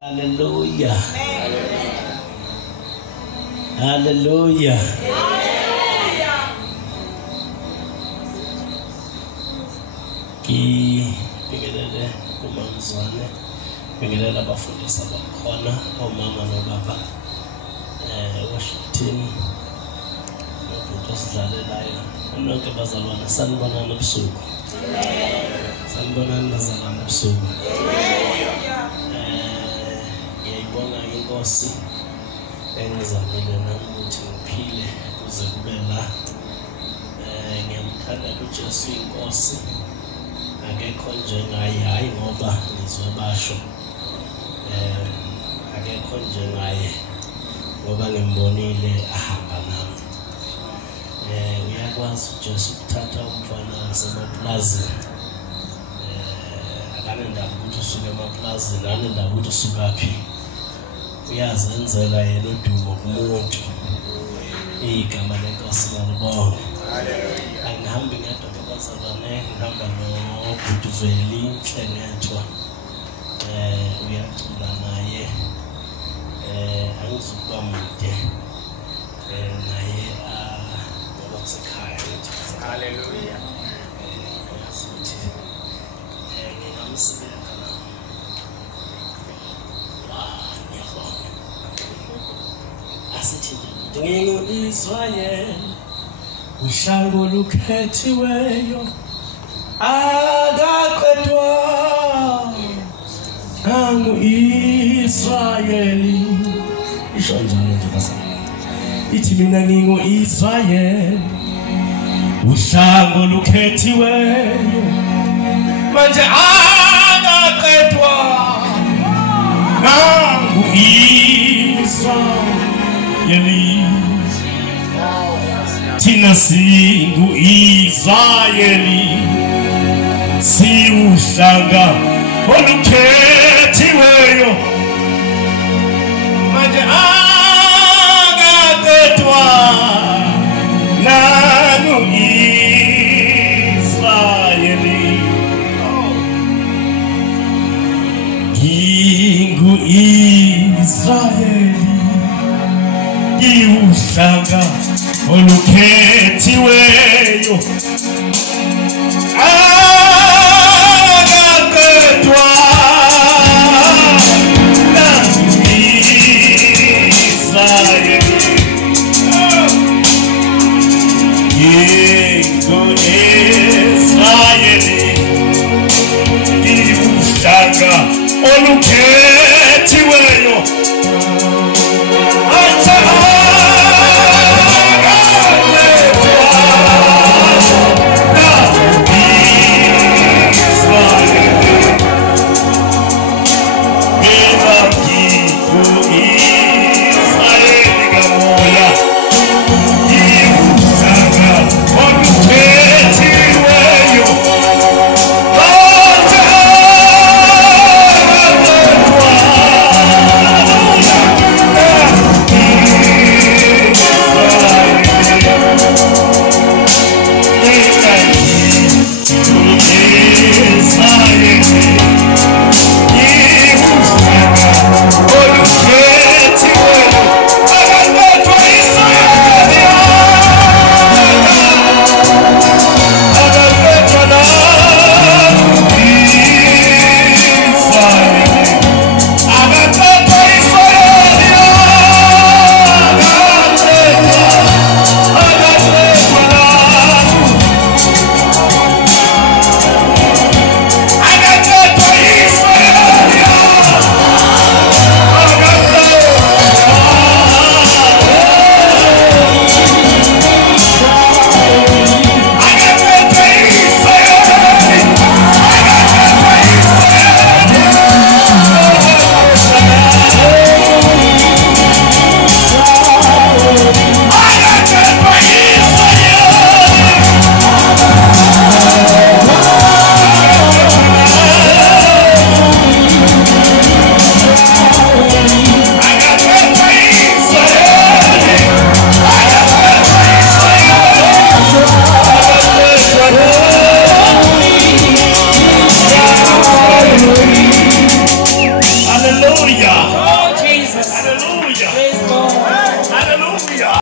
Hallelujah. Hallelujah. Ngibingelele uMamzwane, ngibingelele abafundisi abakhona, omama nobaba, worship team, nobhuti osidlalelayo, nonke bazalwane, sanibonani ebusuku. Sanibonani bazalwane ebusuku. Ngiyayibonga inkosi engizamile nami ukuthi ngiphile kuze kube la. Ngiyamthanda uJesu inkosi, akekho njengaye, hayi ngoba ngizwe basho, akekho njengaye ngoba ngimbonile ahamba nami. Uyakwazi uJesu ukuthatha umfana wasemaplazini, akanendaba ukuthi usuke emaplazini, akanendaba ukuthi usukaphi, uyazenzela yena udumo kumuntu. Igama lenkosi malibonge. Angihambi ngedwa ke bazalwane, ngihamba nobhuti Veli Nhlengethwa, uyacula naye, angizukuba mude naye ngoba kusekhaya. Hallelujah. Futhi ngingamsibeka la. Ngiyabonga. Asithi nje ngingu-Israyeli, uhlangu olukhethiweyo, akaqedwa. Nangu-Israyeli, isho njalo nje bazalwane, ithi mina ngingu-Israyeli, uhlangu olukhethiweyo, manje akaqedwa. Nangu-Israyeli, thina singu-Israyeli, siwuhlanga olukhethiweyo, manje akaqedwa. Nangu-Israyeli, ngingu-Israyeli, ngiwuhlanga olukhethiweyo, akaqedwa. Nangu-Israyeli, ngingu-Israyeli, ngiwuhlanga olukhethiweyo, Oh, Jesus. Hallelujah. Praise God. Hallelujah.